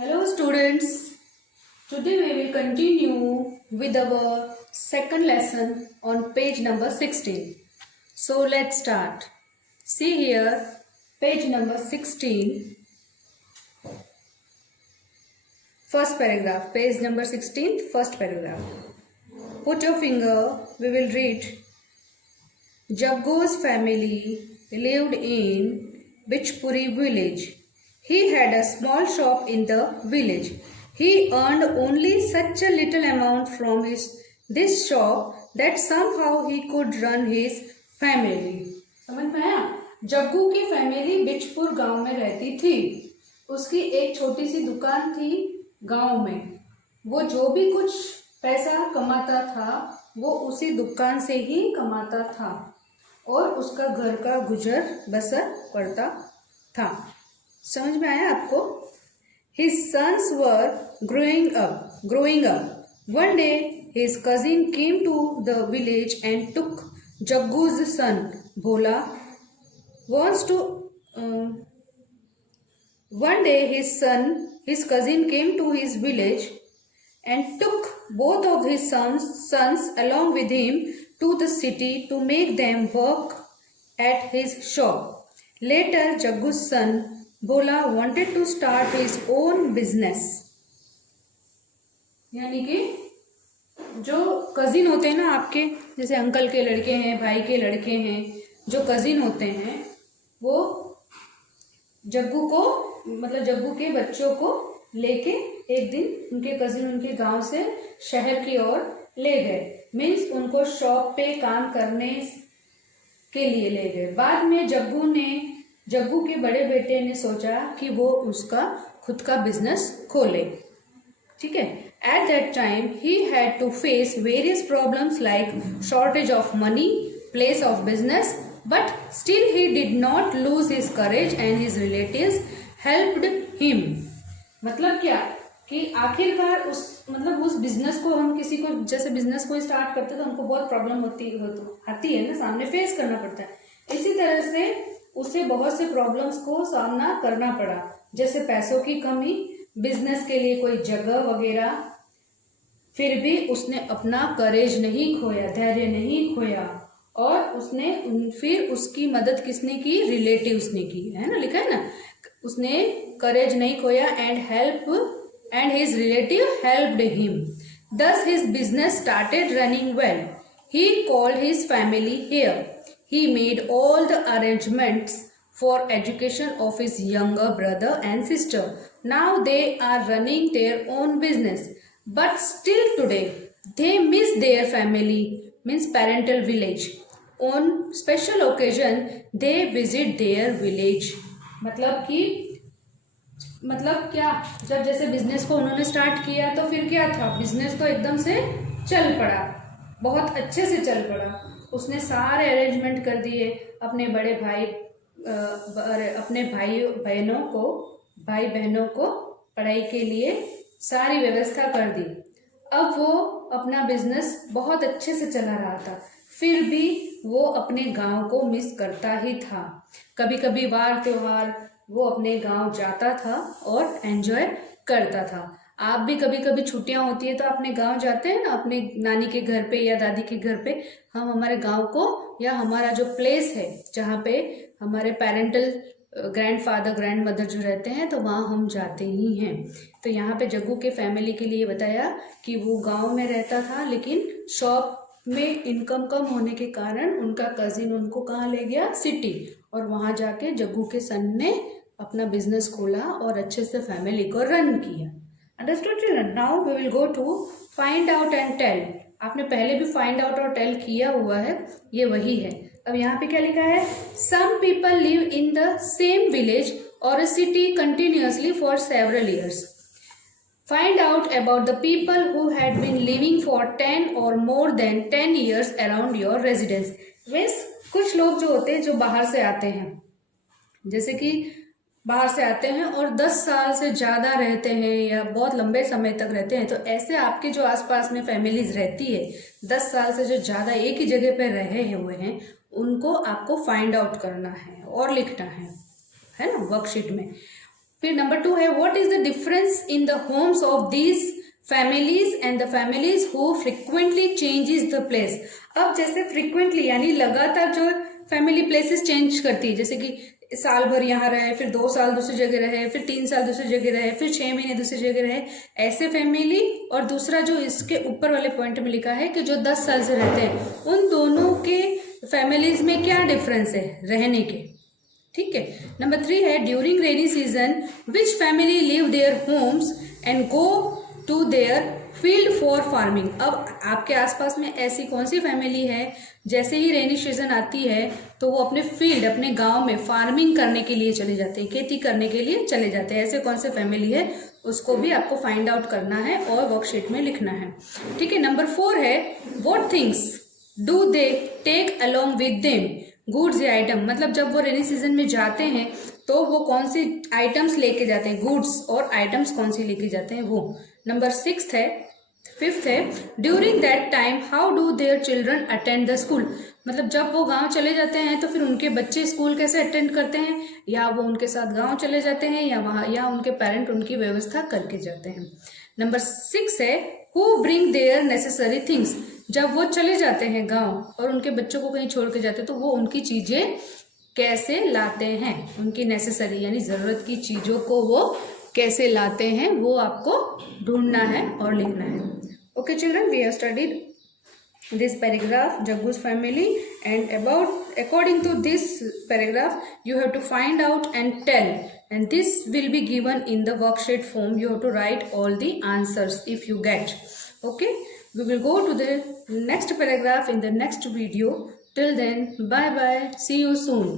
Hello students, today we will continue with our second lesson on page number 16. So let's start. See here, page number 16, first paragraph, page number 16, first paragraph. Put your finger, we will read. Jaggu's family lived in Bichpuri village. He had a small shop in the village. He earned only such a little amount from this shop that somehow he could run his family. समझ में आया? जग्गू की family बिचपुर गांव में रहती थी. उसकी एक छोटी सी दुकान थी गांव में. वो जो भी कुछ पैसा कमाता था वो उसी दुकान से ही कमाता था और उसका घर का गुजर बसर पड़ता था. समझ में आया आपको? His sons were growing up. One day his cousin came to the village and took Jaggu's son Bhola one day his cousin came to his village and took both of his sons along with him to the city to make them work at his shop. Later Jaggu's son Bhola wanted to start his own business. यानी कि जो cousin होते हैं ना आपके, जैसे uncle के लड़के हैं, भाई के लड़के हैं, जो कजिन होते हैं वो जग्गू को मतलब जग्गू के बच्चों को लेके एक दिन उनके कजिन उनके गांव से शहर की ओर ले गए. मीन्स उनको शॉप पे काम करने के लिए ले गए. बाद में जग्गू के बड़े बेटे ने सोचा कि वो उसका खुद का बिजनेस खोले. ठीक है. At that time he had to face various problems like shortage of money, place of business, but still he did not lose his courage and his relatives helped him. मतलब क्या कि आखिरकार उस बिजनेस को हम किसी को जैसे बिजनेस को स्टार्ट करते तो हमको बहुत प्रॉब्लम आती है ना, सामने फेस करना पड़ता है. इसी तरह से उसे बहुत से प्रॉब्लम्स को सामना करना पड़ा, जैसे पैसों की कमी, बिजनेस के लिए कोई जगह वगैरह. फिर भी उसने अपना करेज नहीं खोया, धैर्य नहीं खोया और फिर उसकी मदद किसने की? रिलेटिव्स ने की, है ना, लिखा है ना. उसने करेज नहीं खोया and his relative helped him. Thus his business started running well. He called his family here. He made all the arrangements for education of his younger brother and sister. Now they are running their own business. But still today, they miss their family, means parental village. On special occasion, they visit their village. मतलब क्या, जब जैसे business को उन्होंने start किया तो फिर क्या था, बिजनेस तो एकदम से चल पड़ा, बहुत अच्छे से चल पड़ा. उसने सारे अरेंजमेंट कर दिए अपने बड़े अपने भाई बहनों को पढ़ाई के लिए सारी व्यवस्था कर दी. अब वो अपना बिजनेस बहुत अच्छे से चला रहा था. फिर भी वो अपने गांव को मिस करता ही था. कभी कभी वार त्योहार वो अपने गांव जाता था और एंजॉय करता था. आप भी कभी कभी छुट्टियां होती है तो अपने गांव जाते हैं ना, अपने नानी के घर पे या दादी के घर पे. हम हमारे गांव को या हमारा जो प्लेस है जहाँ पे हमारे पेरेंटल ग्रैंडफादर ग्रैंडमदर जो रहते हैं तो वहाँ हम जाते ही हैं. तो यहाँ पे जग्गू के फैमिली के लिए बताया कि वो गांव में रहता था लेकिन शॉप में इनकम कम होने के कारण उनका कजिन उनको कहाँ ले गया? सिटी. और वहाँ जाके जग्गू के सन ने अपना बिजनेस खोला और अच्छे से फैमिली को रन किया. Understood children? Now we will go to find out and tell. आपने पहले भी फाइंड आउट और टेल किया हुआ है, ये वही है. अब यहाँ पे क्या लिखा है? Some people live in the same village और a city continuously for several years. Find out about the people who had been living for 10 और more than 10 years around your residence. Means कुछ लोग जो होते हैं जो बाहर से आते हैं, जैसे कि बाहर से आते हैं और 10 साल से ज़्यादा रहते हैं या बहुत लंबे समय तक रहते हैं, तो ऐसे आपके जो आसपास में फैमिलीज रहती है 10 साल से जो ज़्यादा एक ही जगह पर रहे हुए हैं, उनको आपको फाइंड आउट करना है और लिखना है ना वर्कशीट में. फिर नंबर 2 है what is the difference in the homes of these families and the families who frequently changes the place. अब जैसे फ्रिक्वेंटली यानी लगातार जो फैमिली प्लेसेस चेंज करती है, जैसे कि साल भर यहाँ रहे, फिर 2 साल दूसरी जगह रहे, फिर 3 साल दूसरी जगह रहे, फिर 6 महीने दूसरी जगह रहे, ऐसे फैमिली। और दूसरा जो इसके ऊपर वाले पॉइंट में लिखा है कि जो 10 साल से रहते हैं, उन दोनों के फैमिलीज में क्या डिफरेंस है रहने के। ठीक है। नंबर 3 है during rainy season which family leave their homes and go to their field for farming. अब आपके आसपास में ऐसी कौन सी फैमिली है जैसे ही रेनी सीजन आती है तो वो अपने फील्ड, अपने गांव में फार्मिंग करने के लिए चले जाते हैं, खेती करने के लिए चले जाते हैं। ऐसे कौन से फैमिली है उसको भी आपको फाइंड आउट करना है और वर्कशीट में लिखना है। ठीक है। नंबर 4 है what things do they take along with them goods या आइटम। मतलब जब वो रेनी सीजन में जाते हैं तो वो कौन सी आइटम्स लेके जाते हैं, गुड्स और आइटम्स कौन सी लेके जाते हैं वो। नंबर 5th है during that time how do their children attend the school. मतलब जब वो गांव चले जाते हैं तो फिर उनके बच्चे स्कूल कैसे अटेंड करते हैं, या वो उनके साथ गांव चले जाते हैं या उनके पेरेंट उनकी व्यवस्था करके जाते हैं। नंबर 6 है who bring their necessary things. जब वो चले जाते हैं गांव और उनके बच्चों को कहीं छोड़ के जाते हैं तो वो उनकी चीजें कैसे लाते हैं, उनकी नेसेसरी यानी जरूरत की चीजों को वो कैसे लाते हैं, वो आपको ढूंढना है और लिखना है। Okay children, we have studied this paragraph Jaggu's family, and according to this paragraph you have to find out and tell, and this will be given in the worksheet form. You have to write all the answers if you get. Okay, we will go to the next paragraph in the next video. Till then, bye bye, see you soon.